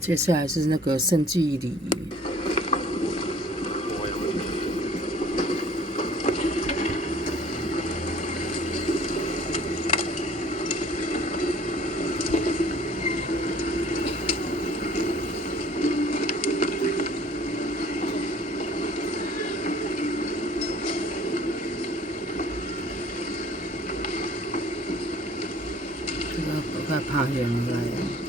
接下来是那个圣祭礼仪。我怕人来。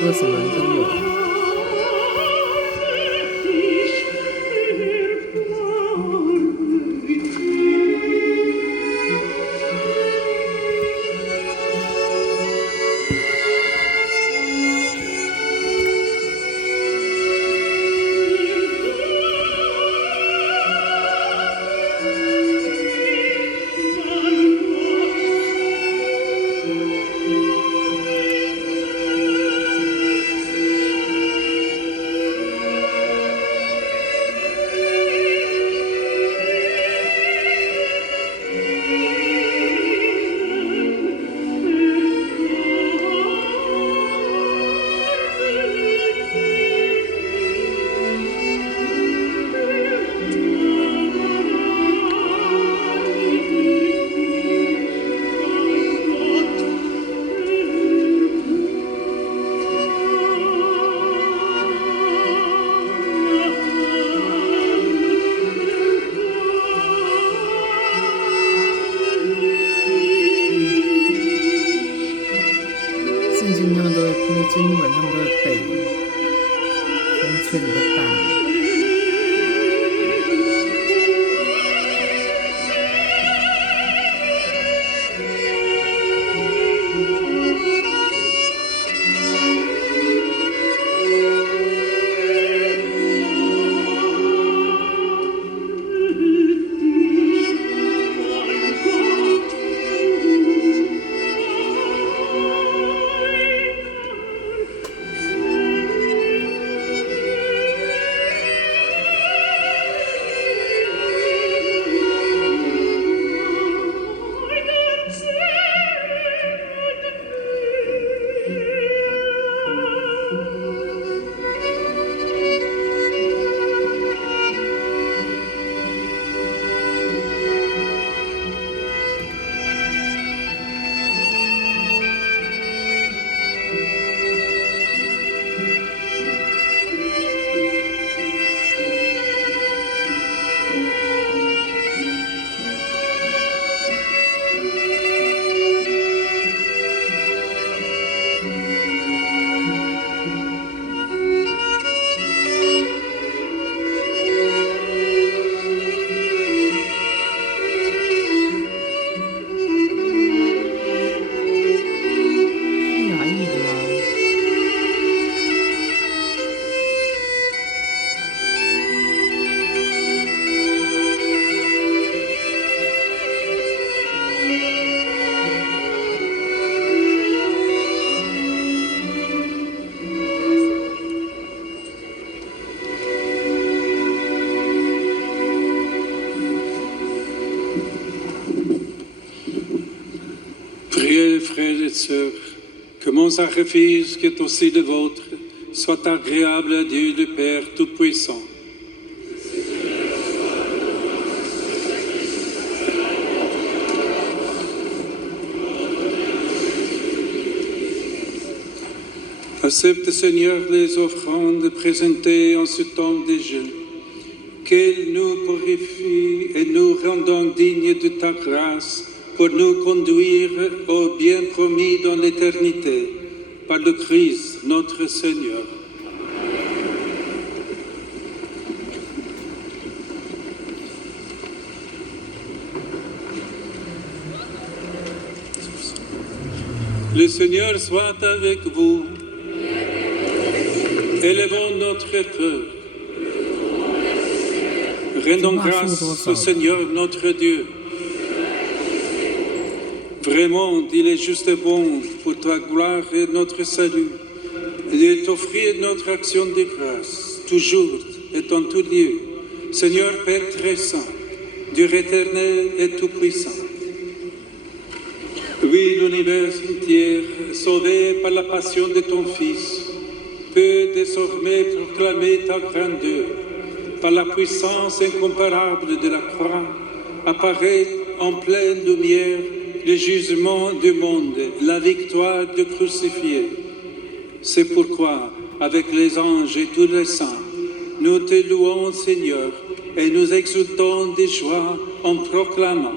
歌什么人都有。新闻他们都会背，风吹得都大。Priez, frères et sœurs, que mon sacrifice, qui est aussi le vôtre, soit agréable à Dieu le Père Tout-Puissant. Accepte, Seigneur, les offrandes présentées en ce temps de jeûne, qu'elles nous purifient et nous rendent dignes de ta grâce, pour nous conduire au bien promis dans l'éternité, par le Christ notre Seigneur. Le Seigneur soit avec vous. Élevons notre cœur. Rendons grâce au Seigneur notre Dieu. Vraiment, il est juste bon pour ta gloire et notre salut, et de t'offrir notre action de grâce, toujours et en tout lieu. Seigneur Père très saint, Dieu éternel et tout-puissant. Oui, l'univers entier, sauvé par la passion de ton Fils, peut désormais proclamer ta grandeur. Par la puissance incomparable de la croix, apparaît en pleine lumière le jugement du monde, la victoire du crucifié. C'est pourquoi, avec les anges et tous les saints, nous te louons, Seigneur, et nous exultons de joie en proclamant.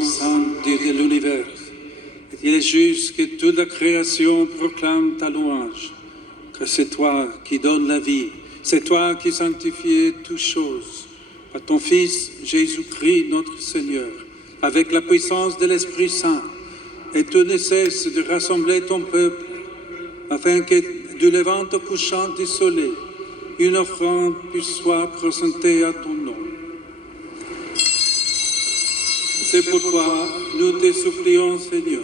saint Dieu de l'univers. Il est juste que toute la création proclame ta louange, que c'est toi qui donnes la vie, c'est toi qui sanctifies toutes choses. Par ton Fils Jésus-Christ, notre Seigneur, avec la puissance de l'Esprit Saint, et tu ne cesses de rassembler ton peuple, afin que du levant au couchant du soleil, une offrande puisse soit présentée à ton nom. C'est pourquoi nous te supplions, Seigneur,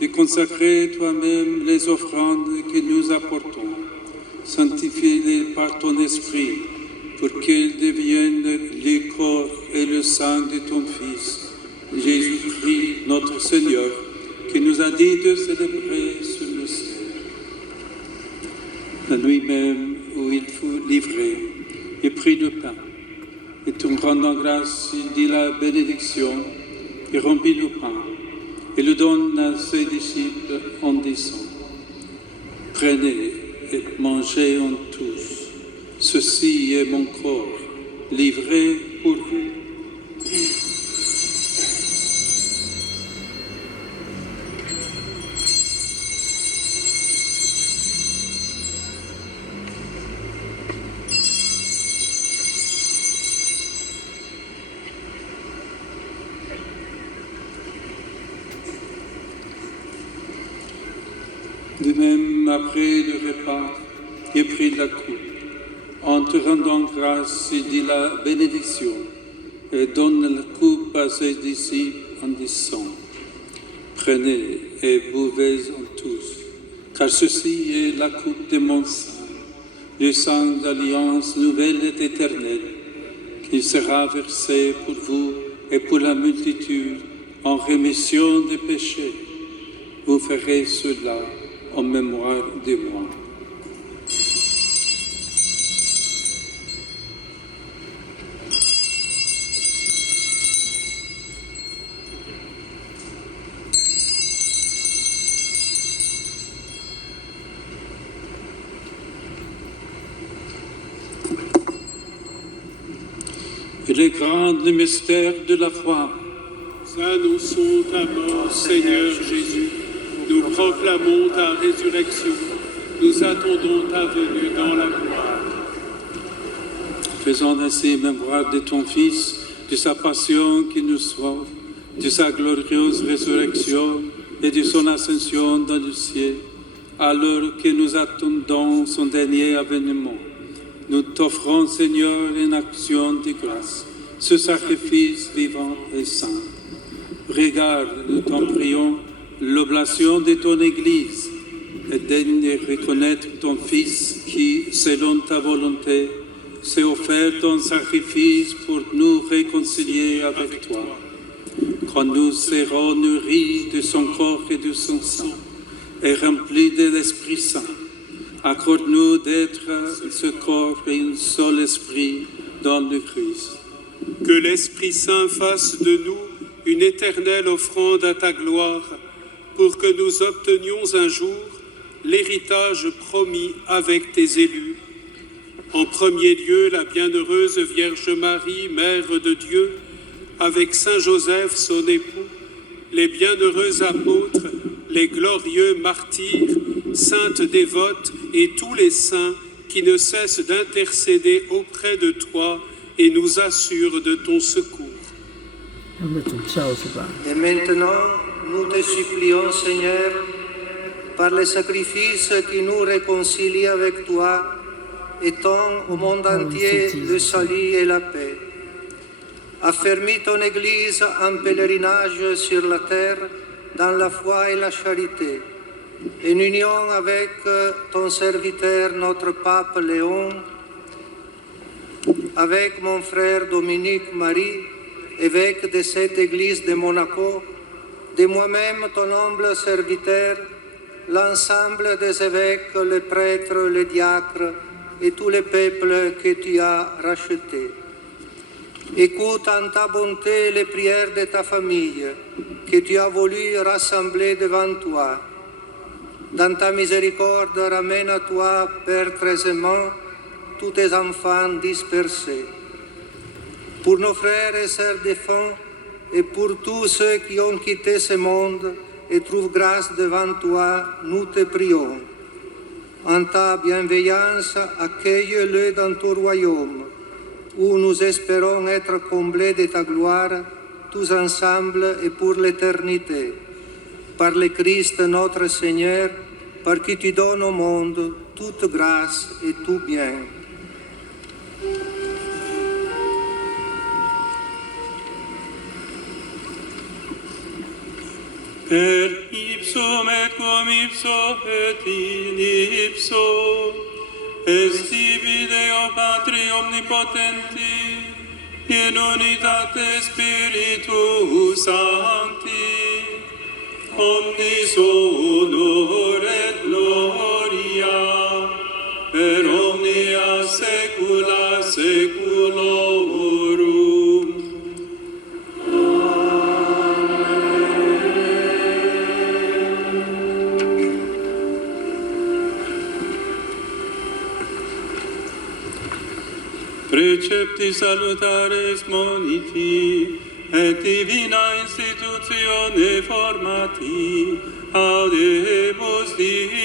de consacrer toi-même les offrandes que nous apportons. Sanctifie-les par ton Esprit, pour qu'elles deviennent le corps et le sang de ton Fils, Jésus-Christ, notre Seigneur, qui nous a dit de célébrer sur le ciel. La nuit même où il fut livré, il prit le pain, et en rendant grâce, il dit la bénédiction, et rompit le pain, et le donne à ses disciples en disant, « Prenez et mangez en tous, ceci est mon corps, livré pour vous. » De même, après le repas, il prit la coupe. En te rendant grâce, il dit la bénédiction et donne la coupe à ses disciples en disant, « Prenez et buvez-en tous, car ceci est la coupe de mon sang, le sang d'alliance nouvelle et éternelle, qui sera versé pour vous et pour la multitude en rémission des péchés. Vous ferez cela en mémoire de moi. » Il est grand le mystère de la foi. Annonçons ta mort, Seigneur Jésus. Nous proclamons ta résurrection. Nous attendons ta venue dans la gloire. Faisons ainsi mémoire de ton Fils, de sa passion qui nous sauve, de sa glorieuse résurrection et de son ascension dans le ciel, alors que nous attendons son dernier avènement. Nous t'offrons, Seigneur, une action de grâce, ce sacrifice vivant et saint. Regarde, nous t'en prions, l'oblation de ton Église, et daigne de reconnaître ton Fils qui, selon ta volonté, s'est offert en sacrifice pour nous réconcilier avec toi. Quand nous serons nourris de son corps et de son sang, et remplis de l'Esprit Saint, accorde-nous d'être ce corps et un seul esprit dans le Christ. Que l'Esprit Saint fasse de nous une éternelle offrande à ta gloire, pour que nous obtenions un jour l'héritage promis avec tes élus. En premier lieu, la bienheureuse Vierge Marie, Mère de Dieu, avec Saint Joseph, son époux, les bienheureux apôtres, les glorieux martyrs, saintes dévotes et tous les saints qui ne cessent d'intercéder auprès de toi et nous assurent de ton secours. 我们的主教是吧？ Et maintenant, nous te supplions, Seigneur, par le sacrifice qui nous réconcilie avec toi, étends au monde entier le salut et la paix. Affermis ton Église en pèlerinage sur la terre, dans la foi et la charité, en union avec ton serviteur, notre pape Léon, avec mon frère Dominique Marie, évêque de cette Église de Monaco, de moi-même, ton humble serviteur, l'ensemble des évêques, les prêtres, les diacres et tous les peuples que tu as rachetés. Écoute en ta bonté les prières de ta famille, que tu as voulu rassembler devant toi. Dans ta miséricorde, ramène à toi, Père très aimant, tous tes enfants dispersés. Pour nos frères et sœurs défunts, et pour tous ceux qui ont quitté ce monde et trouvent grâce devant toi, nous te prions. En ta bienveillance, accueille-le dans ton royaume, où nous espérons être comblés de ta gloire, tous ensemble et pour l'éternité. Par le Christ notre Seigneur, par qui tu donnes au monde toute grâce et tout bien. Per ipsum et cum ipso et in ipso, estibi Deo Patri omnipotenti, in unitate Spiritus Sancti, omnis honor et gloria, per omnia saecula saeculorum. Precepti salutares moniti, et divina institutione formati, audemus Dei.